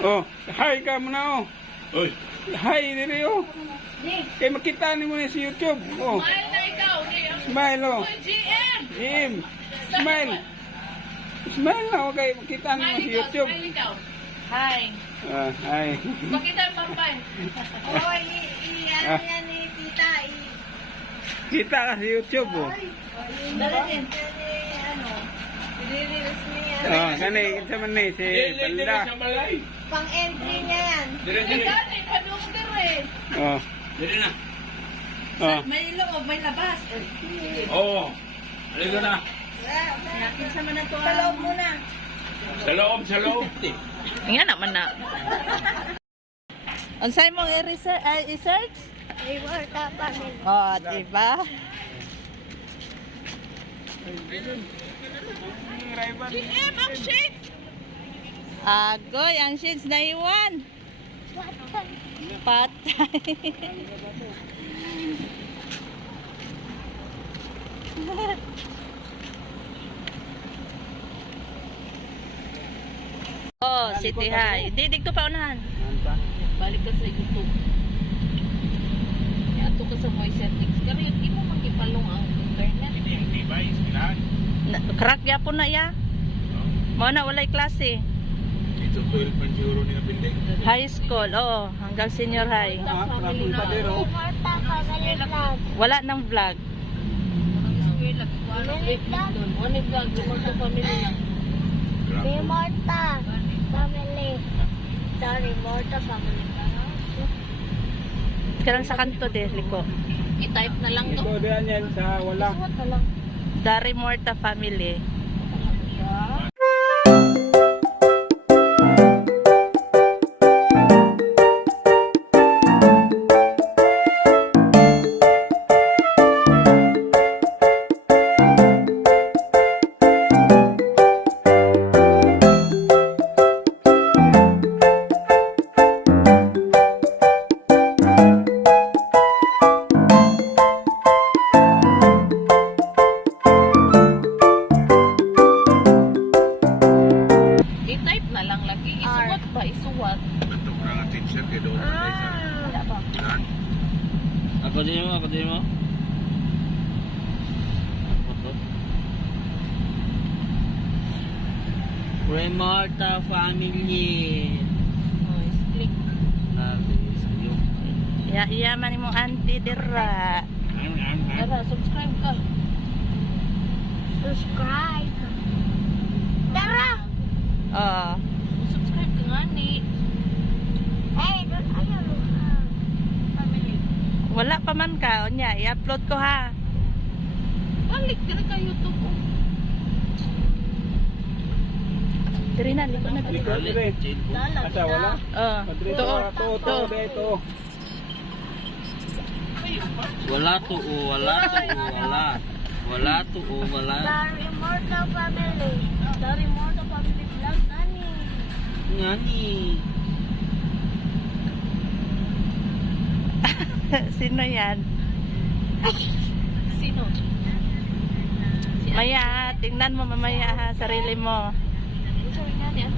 Oh, hi ka muna oh. Oy. Hi diri oh. Kay makita ni mo na sa YouTube. Oh. Smile na ikaw. Smile oh. GM! Jim. Smile. Smile na okay, makita ni mo sa YouTube. Smile ikaw. Hi. Hi. Pakita ang pampay. Oo, ano yan ni tita. Kita ka sa YouTube oh. Dalatin. Ano? I-release niya. Oh, kani kinsa man ni si Balda. Pang-entry niya yan. Dali, padungder eh. Oh. Dili na. Oh. May loob, may labas. Oo. Halika na. Kinsa man na to. Sa loob muna. Sa loob, sa loob. Nga naman na. Unsay mong i-search? Iwarta pa rin. Oh, diba? GM, ang shake! Agoy, ang shades na iwan. Patay. Oh, City High. Didig to pa unahan. Balik ka sa YouTube. Ato ka sa voice settings. Pero hindi mo magipalong ang internet. Hindi ba? Ispilan? Crack yapon na ya. Mao na walay klase. Ito 12 man siguro ni building. High school, oo, hanggang senior high. Family na. Iwarta pa rin vlog. Wala nang vlog. One vlog, lumang family lang. Iwarta family. Sorry, Morta family. Karang sa kanto de liko. I-type na lang to. Ito diyan yan sa wala. Isuot na lang. Dari Morta family. I-type na lang lagi. Isuot ba? Isuot. Ito ko nga teacher kay doon. Wala ba? Yan. Ako din mo, ako din mo. Ako to. Remarta family. Oh, click. Sabi sa'yo. Yaman mo auntie dira. Tara, subscribe ka. Subscribe. Tara! Oh. Subscribe ka nga ni. Hey, doon ayaw. Family. Wala pa man ka, onya, i-upload ko ha. Balik ka ka YouTube ko. Diri na, liko na. Liko dire. Asa wala? Oh. Dito to dito. Wala to o, wala to o, wala. Wala to o, wala. Dari Morta family. Dari Morta family vlog nani. Ngani. Sino yan? Sino? Si Maya, tingnan mo mamaya ha, sarili mo.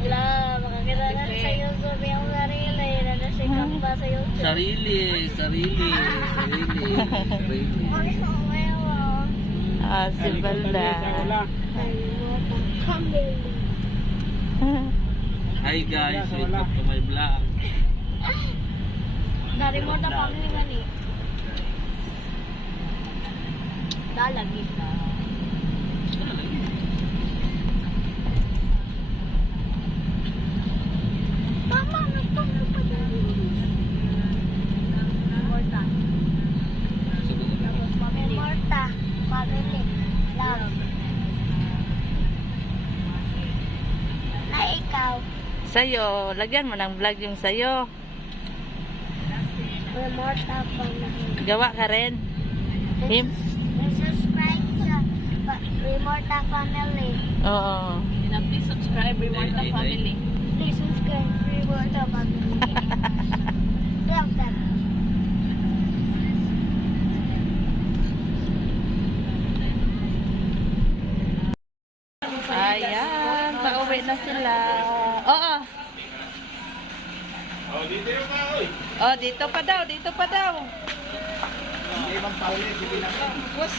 Wala, makakilala sa YouTube yung sarili. Nanasikap pa sa YouTube. Sarili, sarili, sarili, sarili. Ah, si Balda. Wala. Dari Morta family. Hi guys, welcome to my vlog. Dari Morta family nani. Dalagi. Mama, nagpapalog pa dyan. Morta. Tapos family. Morta. Family. Love. Na ikaw. Sa'yo, lagyan mo ng vlog yung sa'yo. Morta family. Gawa ka rin. Him? Subscribe sa Remorta family. Oo. Please subscribe, Reward the Family. Please subscribe Remorta family. Love that. Ayan, pauwi na sila. Oo. Oh, dito yung ka, oy. Oh, dito pa daw, dito pa daw. Ibang pauli, sige na ka. Bus,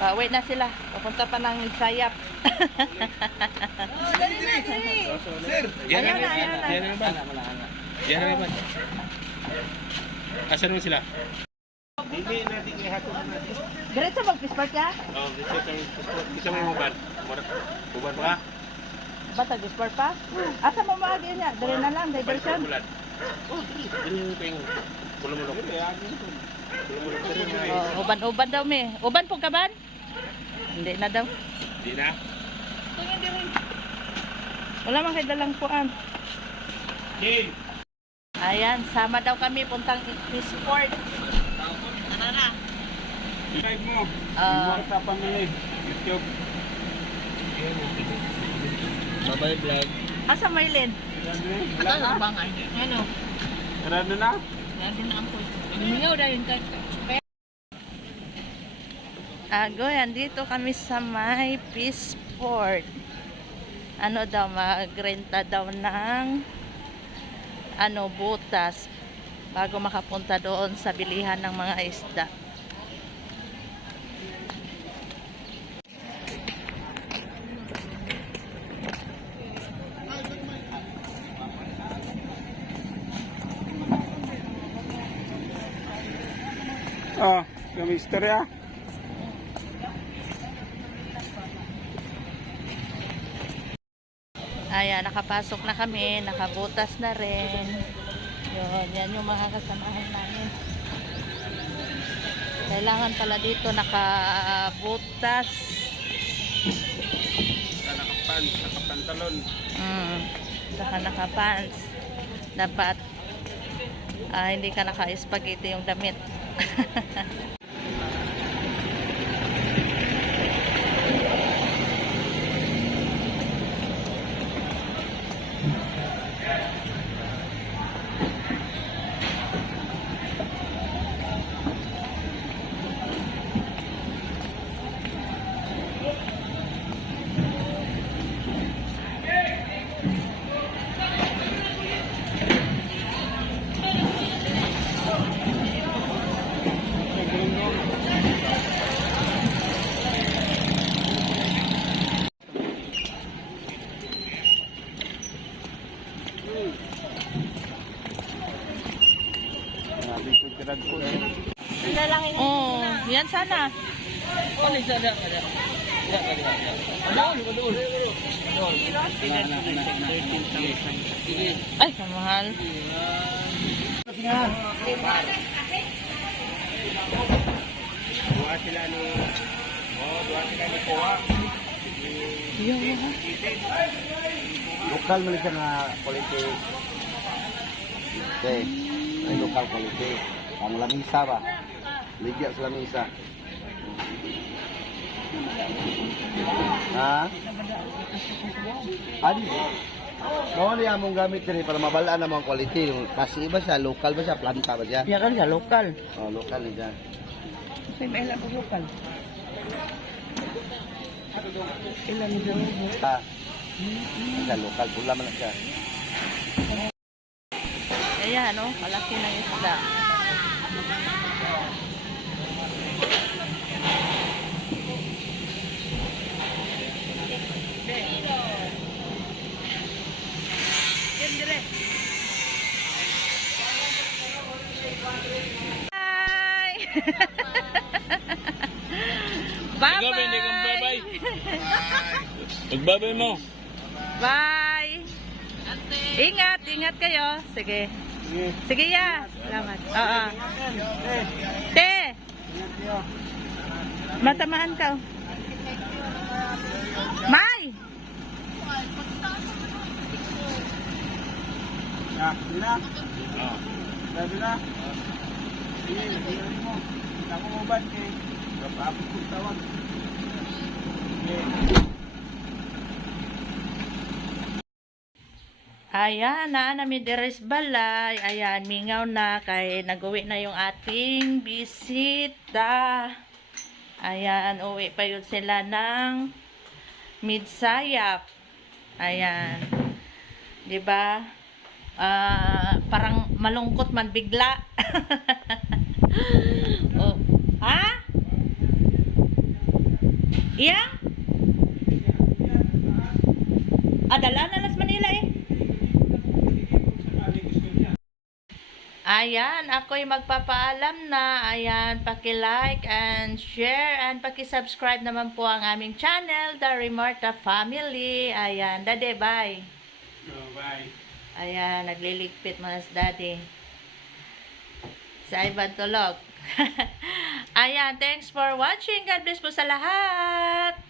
Pauwi na sila. Papunta pa ng Sayap. Sir, Yan Ayaw na, ayaw na. Yan na naman. Yan na naman. Asan mo sila? Hindi natin ihatod na natin. Diretso mag-sport ka? Oh, gusto mo yung uban. Uban pa ka? Bata, sport pa? Asa mo maagi niya? Dire na lang, diversion. Bulan. Oh, dili yung ping. Bulong-bulong. Bulong-bulong. Oh, uban-uban daw me. Uban po ka ban? Hindi na daw. Di na. Wala man kay dalang puan. King. Ayan, sama daw kami puntang sport. live mo. Ah. More sa pamili. YouTube. Bye-bye vlog. Asa Maylin? Ano na bangay? Ano? Sarado na? Nandun na ako. Mingaw dahil ka. Agoy, andito kami sa may Peaceport. Ano daw, magrenta daw ng butas bago makapunta doon sa bilihan ng mga isda. Oh, kami istorya. Ayan, nakapasok na kami, nakabutas na rin. Yun, yan yung mga kasamahan namin. Kailangan pala dito nakabutas. Nakapants, nakapantalon. Saka nakapants. Dapat hindi ka naka-spaghetti yung damit. Dito tirad ko. Oh, yan sana. Ano isa ada? Ada. Ay, kamahal. Dua sila ni. Oh, dua sila ni Kuha. Lokal man siya nga quality. Okay. Ay lokal quality. Ang lamisa ba? Ligya sa lamisa. Ha? Adi. Mao ni among gamit diri para mabalaan namang quality. Kasi iba siya, lokal ba siya, planta ba siya? Ya kan sa lokal. Oh, lokal ni siya. May ilan po lokal. Ha? Sa lokal pula man na siya. Ayan, no? Malaki ng isda. Yan, dire. Bye! Bye-bye! Ikaw ba hindi kang bye-bye? Magbabay mo. Bye! Ingat, ingat kayo. Sige. Sige ya. Salamat. Oo. Te! Matamaan ka. May! Ya, dina. Sarado na. Sige, dili mo. Ako mo ban kay kapapit ko tawag. Ayan, namin deres balay. Ayan, mingaw na kay nag-uwi na yung ating bisita. Ayan, uwi pa yun sila ng Midsayap. Ayan. 'Di ba? parang malungkot man bigla. Oh. Ha? Iya? Dala na Las Manila eh. Ayan, ako'y magpapaalam na. Ayan, paki-like and share and paki-subscribe naman po ang aming channel, The Remarta Family. Ayan, Dade, bye. Bye. Ayan, nagliligpit mga daddy. Sa ibang tulog. Ayan, thanks for watching. God bless po sa lahat.